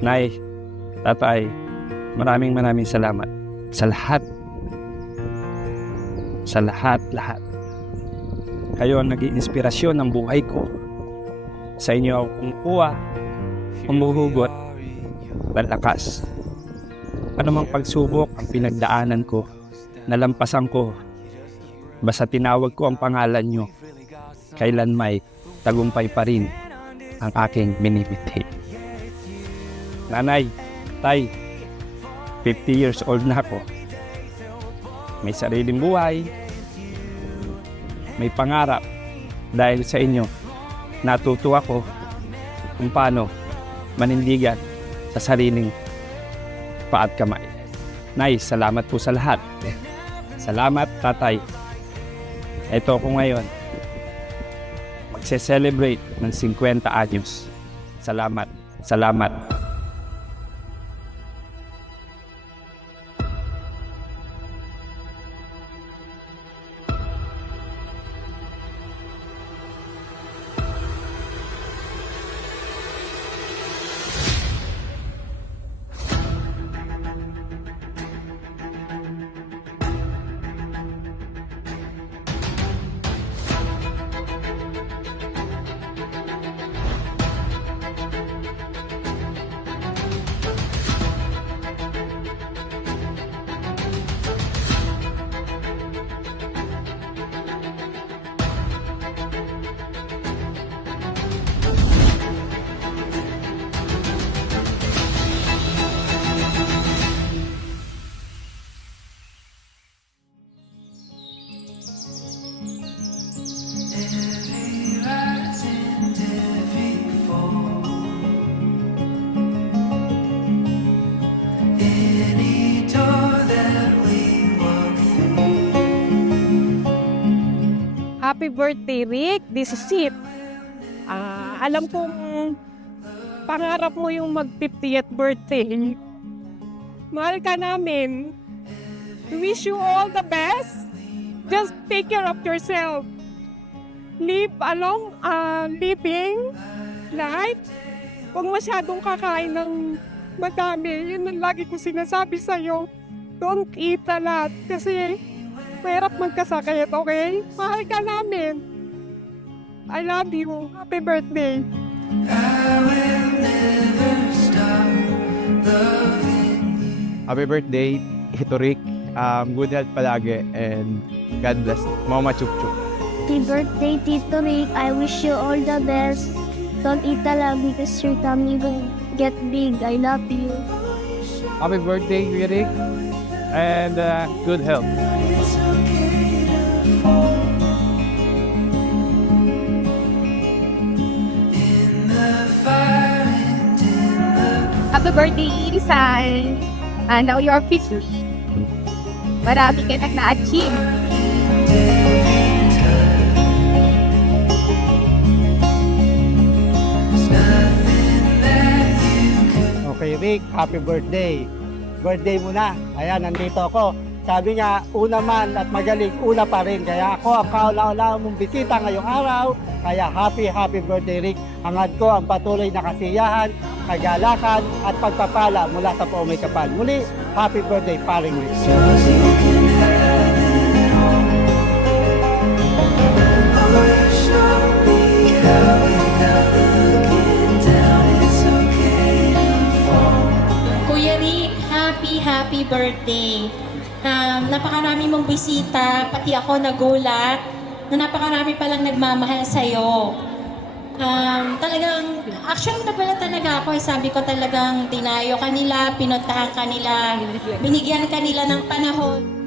Nay, tatay, maraming salamat sa lahat. Sa lahat. Kayo ang naging inspirasyon ng buhay ko. Sa inyo ako kumukuha, humuhugot, malakas. Anumang pagsubok ang pinagdaanan ko, nalampasan ko, basta tinawag ko ang pangalan nyo, kailan may tagumpay pa rin ang aking minimithi. Nanay, tay, 50 years old na ako. May sariling buhay, may pangarap. Dahil sa inyo, natuto ako kung paano manindigan sa sariling paa at kamay. Nay, salamat po sa lahat. Salamat, tatay. Ito ako ngayon, magse-celebrate ng 50 anyos. Salamat. Happy birthday, Rick. This is it. Alam kong pangarap mo yung mag-50th birthday. Mahal ka namin. We wish you all the best. Just take care of yourself. Live a long living life. Huwag masyadong kakain ng madami. Yun ang lagi ko sinasabi sa'yo. Don't eat a lot. Kasi mahirap magkasakit, okay? Mahal ka namin. I love you. Happy birthday. Happy birthday, Tito Rick. Good health palagi and God bless. Mama Chup Chup. Happy birthday, Tito Rick. I wish you all the best. Don't eat a lot because your tummy will get big. I love you. Happy birthday, Kuya Rick. And good health. Happy birthday, Irisan! Now you're 50. Marami ka nang na-achieve. Okay, Rick, happy birthday. Birthday mo na. Ayan, nandito ako. Sabi niya, una man at magaling, una pa rin. Kaya ako ang kaula-ula mong bisita ngayong araw. Kaya happy birthday, Rick. Hangad ko ang patuloy na kasiyahan, kagalakan at pagpapala mula sa Paumay Kapal. Muli, happy birthday, paring Rick. Kuya Rick, happy birthday. Napakarami mong bisita, pati ako nagulat na napakarami palang nagmamahal sa'yo. Talagang, actually nagulat talaga ako. Sabi ko talagang dinayo kanila, pinuntahan kanila, binigyan kanila ng panahon.